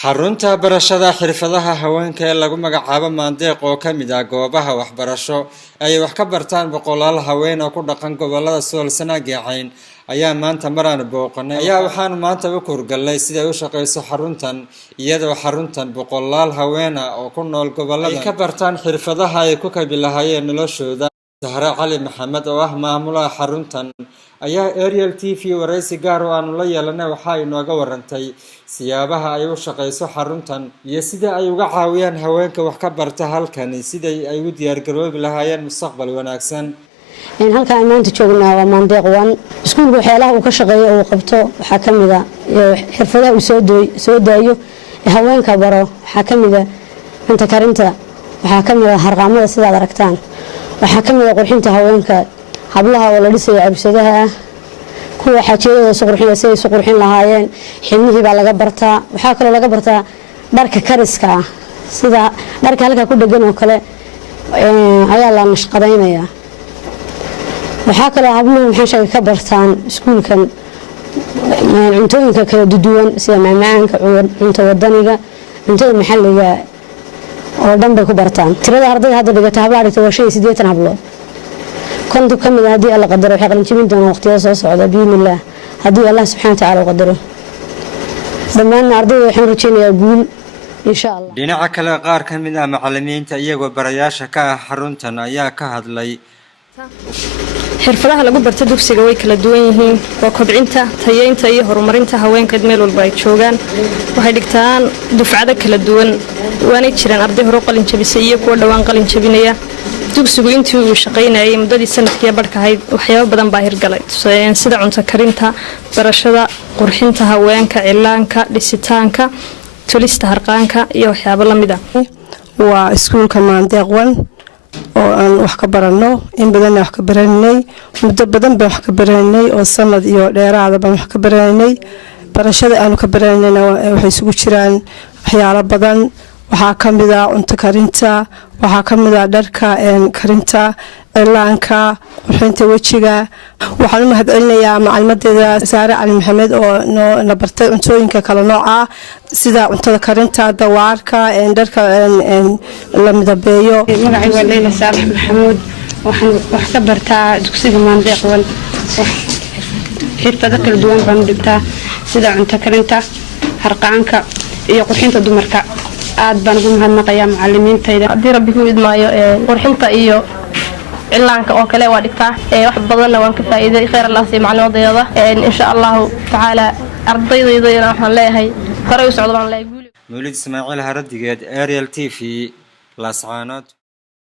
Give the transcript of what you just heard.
xarunta barashada xirfadaha haweenka ee lagu magacaabo Maandeeq oo kamid ah goobaha waxbarasho ay wax ka bartaan boqolaal haween oo ku dhaqan gobolada Sool Sanaag iyo Cayn ayaa maanta maraan booqanay waxaan maanta u kurgalnay sida ay u shaqeyso xaruntan iyadoo xaruntan boqolaal haween oo ku nool gobolada ay ka bartaan xirfadaha ay ku kabilahaayeen noloshooda. Zahra Cali Maxamed oo ah maamulaha xaruntan ayaa Ariel TV wareysi gaar ah aan la yeelanay waxa ay nooga warantay siyaabaha ay u shaqeyso xaruntan iyo sida ay uga caawiyaan haweenka wax ka barta halkan sida ay u diyaar garoobi lahaayeen mustaqbal wanaagsan. halkaan maanta joognaa waa Maandeeq iskuulka waxyaalaha uu ka shaqeeyo oo qabto waxa kamid ah xirfadaha uu soo daayo haweenka baro waxa kamid ah inta karinta waxa kamid ah harqaamada sida aad aragtaan waxa kamid ah qurxinta haweenka hablaha oo la dhisay cabsadaha kuwa xajeeyada soo qurxin lahaayeen xilmihii baa laga bartaa waxa kale laga bartaa dharka kariska sida dharka halka ku dhagan oo kale ayaa la nashqadeynaya. waxa kale habluhu waxay shaqo ka bartaan iskuulkan cuntooyinka kala duwan sida macmacaanka cunto wadaniga cuntada maxalliga oo dhan bay ku bartaan. tirada ardayda hadda dhigata hablaha dhigta waa 80 hablood كنت كم هذه الله قدره وحقل جميل دون وقت يسوع صعود بإذن الله هذه الله سبحانه وتعالى قدره ضمن أرضي وحنا رجينا يقول إن شاء الله. dhinaca kale qaar ka mid ah macallimiinta iyagoo barayaasha ka xaruntan ayaa ka hadlay xirfadaha lagu barto dugsiga way kala duwan yihiin waa kobcinta tayaynta iyo horumarinta haweenka meel walba ay joogaan waxay dhigtaan dufcado kala duwan waana jiraan arday hore qalin jabisay iyo kuwa dhawaan qalin jabinaya. dugsigu intii uu shaqeynayay muddadii sanadkii barka ahayd waxyaabo badan baa hirgalay sida cunto karinta barashada qurxinta haweenka cilaanka dhisitaanka tulista harqaanka iyo waxyaabo la mid ah. waa iskuulka Maandeeq oo aan wax ka barano in badan wax ka baranay muddo badan baan wax ka baranay oo sanad iyo dheeraad baan wax ka baranay barashada aan ka baranayna waxay isugu jiraan waxyaalo badan waxa kamid ah cunto karinta waxa kamid ah dharka karinta cilaanka qurxinta wajiga waxaan u mahadcelinayaa macallimadeeda Zahra Cali Maxamed oo na bartay cuntooyinka kala nooc ah sida cuntada karinta dawaarka dharka la midabeeyo. magacaygu waa Leila Saalax Maxamuud waxaan wax ka bartaa dugsiga Maandeeq xirfado kala duwan baan dhigtaa sida cunto karinta harqaanka iyo qurxinta dumarka aad baan ugu mahadnaqayaa macallimiintayda. haddii rabbi ku idmaayo qurxinta iyo cilaanka oo kale waa dhigtaa wax badanna waan ka faa'iiday khayr Allah si macluumadeeda insha Allah taala ardaydayda waxaan leeyahay hore u socdo baan leeyahay. Mawlid Ismaaciil Haradigeed Ariel TV Lascaanood.